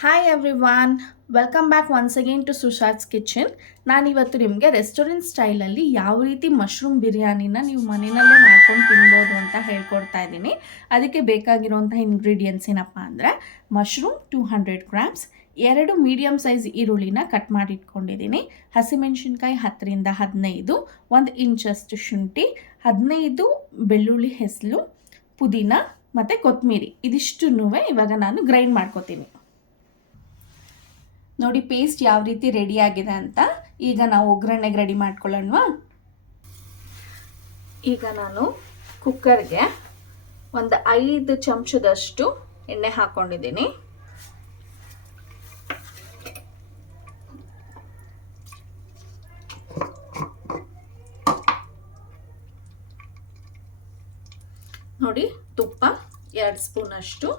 Hi everyone, welcome back once again to ಸುಶಾಟ್ಸ್ kitchen. ನಾನಿವತ್ತು ನಿಮಗೆ ರೆಸ್ಟೋರೆಂಟ್ ಸ್ಟೈಲಲ್ಲಿ ಯಾವ ರೀತಿ ಮಶ್ರೂಮ್ ಬಿರಿಯಾನಿನ ನೀವು ಮನೆಯಲ್ಲೇ ಮಾಡ್ಕೊಂಡು ತಿನ್ಬೋದು ಅಂತ ಹೇಳ್ಕೊಡ್ತಾ ಇದ್ದೀನಿ. ಅದಕ್ಕೆ ಬೇಕಾಗಿರೋಂಥ ಇಂಗ್ರೀಡಿಯೆಂಟ್ಸ್ ಏನಪ್ಪ ಅಂದರೆ ಮಶ್ರೂಮ್ 200 ಗ್ರಾಮ್ಸ್, 2 ಮೀಡಿಯಮ್ ಸೈಜ್ ಈರುಳ್ಳಿನ ಕಟ್ ಮಾಡಿ ಇಟ್ಕೊಂಡಿದ್ದೀನಿ, ಹಸಿಮೆಣಸಿನ್ಕಾಯಿ 10ರಿಂದ 15, 1 ಇಂಚಷ್ಟು ಶುಂಠಿ, 15 ಬೆಳ್ಳುಳ್ಳಿ ಹೆಸಲು, ಪುದೀನ ಮತ್ತು ಕೊತ್ತಂಬರಿ. ಇದಿಷ್ಟನ್ನೂ ಇವಾಗ ನಾನು ಗ್ರೈಂಡ್ ಮಾಡ್ಕೊತೀನಿ. ನೋಡಿ ಪೇಸ್ಟ್ ಯಾವ ರೀತಿ ರೆಡಿ ಆಗಿದೆ ಅಂತ. ಈಗ ನಾವು ಒಗ್ಗರಣೆಗೆ ರೆಡಿ ಮಾಡ್ಕೊಳ್ಳೋಣವಾ. ಈಗ ನಾನು ಕುಕ್ಕರ್ಗೆ ಒಂದು 5 ಚಮಚದಷ್ಟು ಎಣ್ಣೆ ಹಾಕ್ಕೊಂಡಿದ್ದೀನಿ. ನೋಡಿ ತುಪ್ಪ 2 ಸ್ಪೂನ್ ಅಷ್ಟು.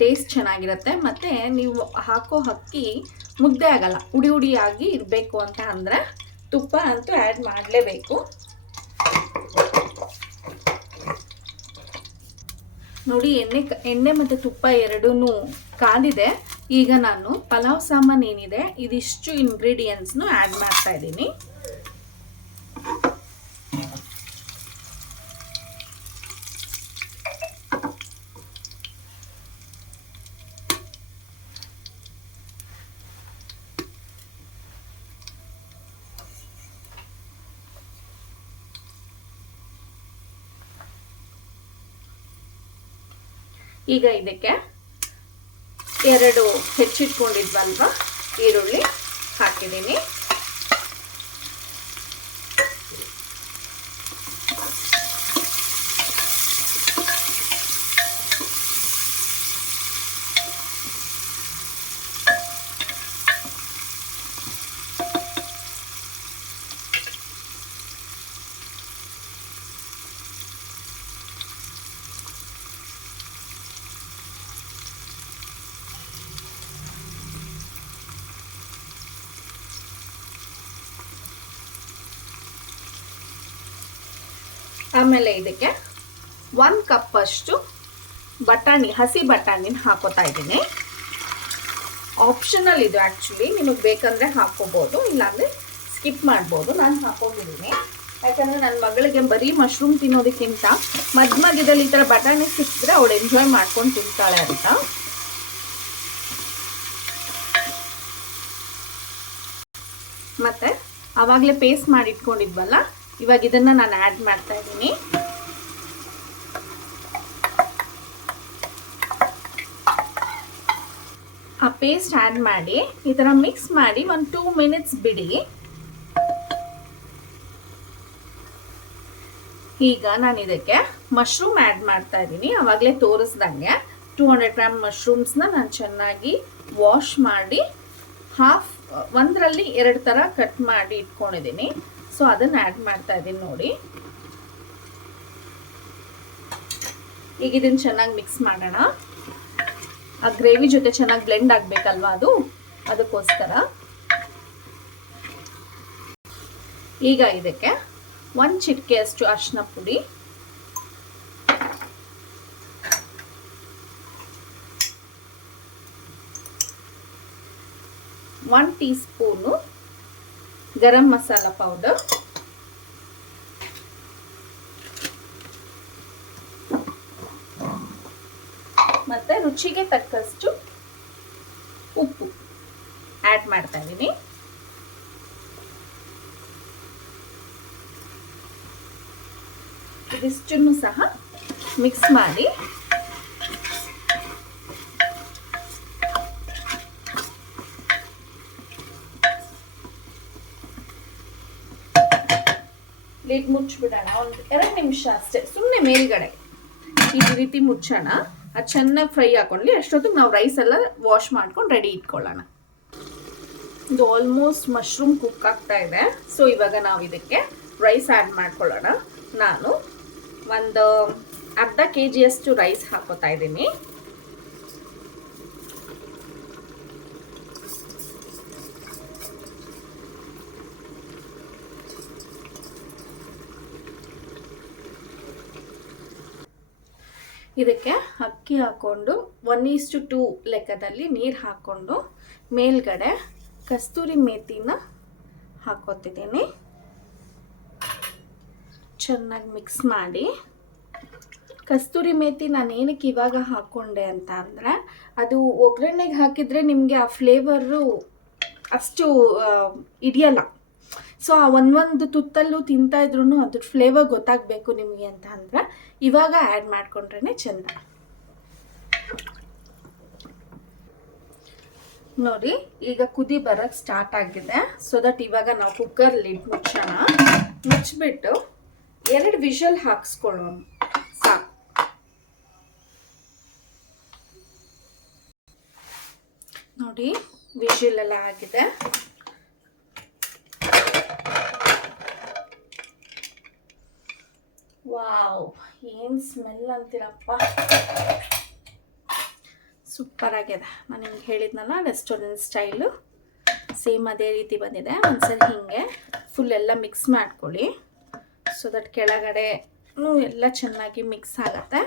ಟೇಸ್ಟ್ ಚೆನ್ನಾಗಿರುತ್ತೆ ಮತ್ತು ನೀವು ಹಾಕೋ ಅಕ್ಕಿ ಮುದ್ದೆ ಆಗಲ್ಲ, ಉಡಿ ಉಡಿಯಾಗಿ ಇರಬೇಕು ಅಂತ ಅಂದರೆ ತುಪ್ಪ ಅಂತೂ ಆ್ಯಡ್ ಮಾಡಲೇಬೇಕು. ನೋಡಿ ಎಣ್ಣೆ ಮತ್ತು ತುಪ್ಪ ಎರಡೂ ಕಾದಿದೆ. ಈಗ ನಾನು ಪಲಾವ್ ಸಾಮಾನು ಏನಿದೆ ಇದಿಷ್ಟು ಇಂಗ್ರೀಡಿಯೆಂಟ್ಸ್ನು ಆ್ಯಡ್ ಮಾಡ್ತಾ ಇದ್ದೀನಿ. ಈಗ ಇದಕ್ಕೆ 2 ಹೆಚ್ಚಿಟ್ಕೊಂಡಿದ್ವಲ್ವ ಈರುಳ್ಳಿ ಹಾಕಿದ್ದೀನಿ. ಆಮೇಲೆ ಇದಕ್ಕೆ 1 ಕಪ್ ಅಷ್ಟು ಬಟಾಣಿ, ಹಸಿ ಬಟಾಣಿನ ಹಾಕೋತಾ ಇದ್ದೀನಿ. ಆಪ್ಷನಲ್ ಇದು ಆ್ಯಕ್ಚುಲಿ, ನಿಮಗೆ ಬೇಕಂದರೆ ಹಾಕೋಬೋದು, ಇಲ್ಲಾಂದರೆ ಸ್ಕಿಪ್ ಮಾಡ್ಬೋದು. ನಾನು ಹಾಕೊಂಡಿದ್ದೀನಿ ಯಾಕಂದರೆ ನನ್ನ ಮಗಳಿಗೆ ಬರೀ ಮಶ್ರೂಮ್ ತಿನ್ನೋದಕ್ಕಿಂತ ಮಧ್ಯದಲ್ಲಿ ಈ ಥರ ಬಟಾಣಿ ಸಿಕ್ಕಿದ್ರೆ ಅವಳು ಎಂಜಾಯ್ ಮಾಡ್ಕೊಂಡು ತಿಂತಾಳೆ ಅಂತ. ಮತ್ತು ಆವಾಗಲೇ ಪೇಸ್ಟ್ ಮಾಡಿ ಇಟ್ಕೊಂಡಿದ್ವಲ್ಲ, ಇವಾಗ ಇದನ್ನು ನಾನು ಆ್ಯಡ್ ಮಾಡ್ತಾ ಇದ್ದೀನಿ. ಆ ಪೇಸ್ಟ್ ಆ್ಯಡ್ ಮಾಡಿ ಈ ಥರ ಮಿಕ್ಸ್ ಮಾಡಿ ಒಂದು 2 ಮಿನಿಟ್ಸ್ ಬಿಡಿ. ಈಗ ನಾನು ಇದಕ್ಕೆ ಮಶ್ರೂಮ್ ಆ್ಯಡ್ ಮಾಡ್ತಾ ಇದ್ದೀನಿ. ಆವಾಗಲೇ ತೋರಿಸ್ದಂಗೆ 200 ಗ್ರಾಮ್ ಮಶ್ರೂಮ್ಸ್ನ ನಾನು ಚೆನ್ನಾಗಿ ವಾಶ್ ಮಾಡಿ ಒಂದರಲ್ಲಿ 2 ಥರ ಕಟ್ ಮಾಡಿ ಇಟ್ಕೊಂಡಿದ್ದೀನಿ. ಸೊ ಅದನ್ನು ಆ್ಯಡ್ ಮಾಡ್ತಾ ಇದ್ದೀನಿ ನೋಡಿ. ಈಗ ಇದನ್ನು ಚೆನ್ನಾಗಿ ಮಿಕ್ಸ್ ಮಾಡೋಣ. ಆ ಗ್ರೇವಿ ಜೊತೆ ಚೆನ್ನಾಗಿ ಬ್ಲೆಂಡ್ ಆಗಬೇಕಲ್ವ, ಅದಕ್ಕೋಸ್ಕರ. ಈಗ ಇದಕ್ಕೆ 1 ಚಿಟಿಕೆಯಷ್ಟು ಅರಿಶಿನ ಪುಡಿ, one tea spoon garam masala powder, ಮತ್ತು ರುಚಿಗೆ ತಕ್ಕಷ್ಟು ಉಪ್ಪು ಆ್ಯಡ್ ಮಾಡ್ತಾ ಇದ್ದೀನಿ. ಇದಿಷ್ಟನ್ನು ಸಹ ಮಿಕ್ಸ್ ಮಾಡಿ ಲಿಡ್ ಮುಚ್ಚಿಬಿಡೋಣ. ಒಂದು 2 ನಿಮಿಷ ಅಷ್ಟೇ, ಸುಮ್ಮನೆ ಮೇಲ್ಗಡೆ ಈ ರೀತಿ ಮುಚ್ಚೋಣ. ಅದು ಚೆನ್ನಾಗಿ ಫ್ರೈ ಹಾಕೊಂಡ್ಲಿ. ಅಷ್ಟೊತ್ತಿಗೆ ನಾವು ರೈಸ್ ಎಲ್ಲ ವಾಶ್ ಮಾಡ್ಕೊಂಡು ರೆಡಿ ಇಟ್ಕೊಳ್ಳೋಣ. ಇದು ಆಲ್ಮೋಸ್ಟ್ ಮಶ್ರೂಮ್ ಕುಕ್ ಆಗ್ತಾ ಇದೆ. ಸೊ ಇವಾಗ ನಾವು ಇದಕ್ಕೆ ರೈಸ್ ಆ್ಯಡ್ ಮಾಡ್ಕೊಳ್ಳೋಣ. ನಾನು ಒಂದು ಅರ್ಧ kg ರೈಸ್ ಹಾಕೋತಾ ಇದ್ದೀನಿ. ಇದಕ್ಕೆ ಅಕ್ಕಿ ಹಾಕ್ಕೊಂಡು 1:2 ಲೆಕ್ಕದಲ್ಲಿ ನೀರು ಹಾಕ್ಕೊಂಡು ಮೇಲ್ಗಡೆ ಕಸ್ತೂರಿ ಮೇಥಿನ ಹಾಕೋತಿದ್ದೀನಿ. ಚೆನ್ನಾಗಿ ಮಿಕ್ಸ್ ಮಾಡಿ. ಕಸ್ತೂರಿ ಮೇಥಿ ನಾನು ಏನಕ್ಕೆ ಇವಾಗ ಹಾಕ್ಕೊಂಡೆ ಅಂತ ಅಂದರೆ, ಅದು ಒಗ್ಗರಣೆಗೆ ಹಾಕಿದರೆ ನಿಮಗೆ ಆ ಫ್ಲೇವರು ಅಷ್ಟು ಹಿಡಿಯಲ್ಲ. ಸೊ ಆ ಒಂದೊಂದು ತುತ್ತಲ್ಲೂ ತಿಂತಾಯಿದ್ರೂ ಅದ್ರ ಫ್ಲೇವರ್ ಗೊತ್ತಾಗಬೇಕು ನಿಮಗೆ ಅಂತ ಅಂದರೆ ಇವಾಗ ಆ್ಯಡ್ ಮಾಡ್ಕೊಂಡ್ರೇ ಚೆಂದ. ನೋಡಿ ಈಗ ಕುದಿ ಬರೋಕ್ಕೆ ಸ್ಟಾರ್ಟ್ ಆಗಿದೆ. ಸೊ ದಟ್ ಇವಾಗ ನಾವು ಕುಕ್ಕರ್ ಲಿಡ್ ಮುಚ್ಚಿಬಿಟ್ಟು 2 ವಿಷಲ್ ಹಾಕ್ಸ್ಕೊಳ್ಳೋಣ ಸಾಕು. ನೋಡಿ ವಿಷಲ್ ಎಲ್ಲ ಆಗಿದೆ. ವಾವ್, ಏನು ಸ್ಮೆಲ್ ಅಂತೀರಪ್ಪ, ಸೂಪರ್ ಆಗಿದೆ. ನಾನು ನಿಮ್ಗೆ ಹೇಳಿದ್ನಲ್ಲ ರೆಸ್ಟೋರೆಂಟ್ ಸ್ಟೈಲು, ಸೇಮ್ ಅದೇ ರೀತಿ ಬಂದಿದೆ. ಒಂದ್ಸರಿ ಹೀಗೆ ಫುಲ್ ಎಲ್ಲ ಮಿಕ್ಸ್ ಮಾಡ್ಕೊಳ್ಳಿ. ಸೊ ದಟ್ ಕೆಳಗಡೆನೂ ಎಲ್ಲ ಚೆನ್ನಾಗಿ ಮಿಕ್ಸ್ ಆಗುತ್ತೆ.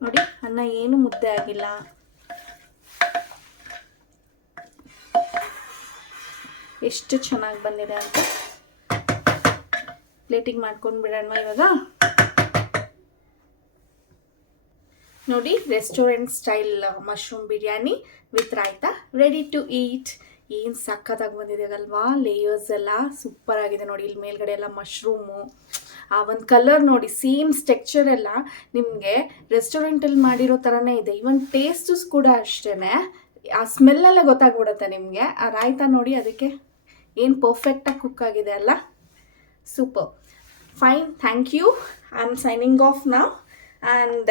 ನೋಡಿ ಅನ್ನ ಏನು ಮುದ್ದೆ ಆಗಿಲ್ಲ. ಎಷ್ಟು ಚೆನ್ನಾಗಿ ಬಂದಿದೆ ಅಂತ. ಪ್ಲೇಟಿಂಗ್ ಮಾಡ್ಕೊಂಡು ಬಿಡೋಣ ಇವಾಗ. ನೋಡಿ restaurant style mushroom biryani with raita ready to eat. ಏನು ಸಕ್ಕತ್ತಾಗಿ ಬಂದಿದೆ ಅಲ್ವಾ, ಲೇಯರ್ಸ್ ಎಲ್ಲ ಸೂಪರ್ ಆಗಿದೆ. ನೋಡಿ ಇಲ್ಲಿ ಮೇಲ್ಗಡೆ ಎಲ್ಲ ಮಶ್ರೂಮು, ಆ ಒಂದು ಕಲರ್ ನೋಡಿ, ಸೇಮ್ ಟೆಕ್ಸ್ಚರ್ ಎಲ್ಲ ನಿಮಗೆ ರೆಸ್ಟೋರೆಂಟಲ್ಲಿ ಮಾಡಿರೋ ಥರನೇ ಇದೆ. ಇವನ್ ಟೇಸ್ಟಸ್ ಕೂಡ ಅಷ್ಟೇ, ಆ ಸ್ಮೆಲ್ಲೆಲ್ಲ ಗೊತ್ತಾಗ್ಬಿಡುತ್ತೆ ನಿಮಗೆ. ಆ ರಾಯ್ತಾ ನೋಡಿ ಅದಕ್ಕೆ ಏನು ಪರ್ಫೆಕ್ಟಾಗಿ ಕುಕ್ ಆಗಿದೆ ಅಲ್ಲ, super fine. Thank you. I am signing off now. And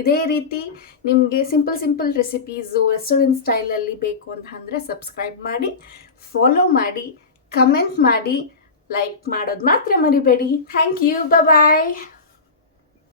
ಇದೇ ರೀತಿ ನಿಮಗೆ ಸಿಂಪಲ್ ರೆಸಿಪೀಸು ರೆಸ್ಟೋರೆಂಟ್ ಸ್ಟೈಲಲ್ಲಿ ಬೇಕು ಅಂತ ಅಂದರೆ ಸಬ್ಸ್ಕ್ರೈಬ್ ಮಾಡಿ, ಫಾಲೋ ಮಾಡಿ, ಕಮೆಂಟ್ ಮಾಡಿ, ಲೈಕ್ ಮಾಡೋದು ಮಾತ್ರ ಮರಿಬೇಡಿ. Thank you. ಬಾಯ್.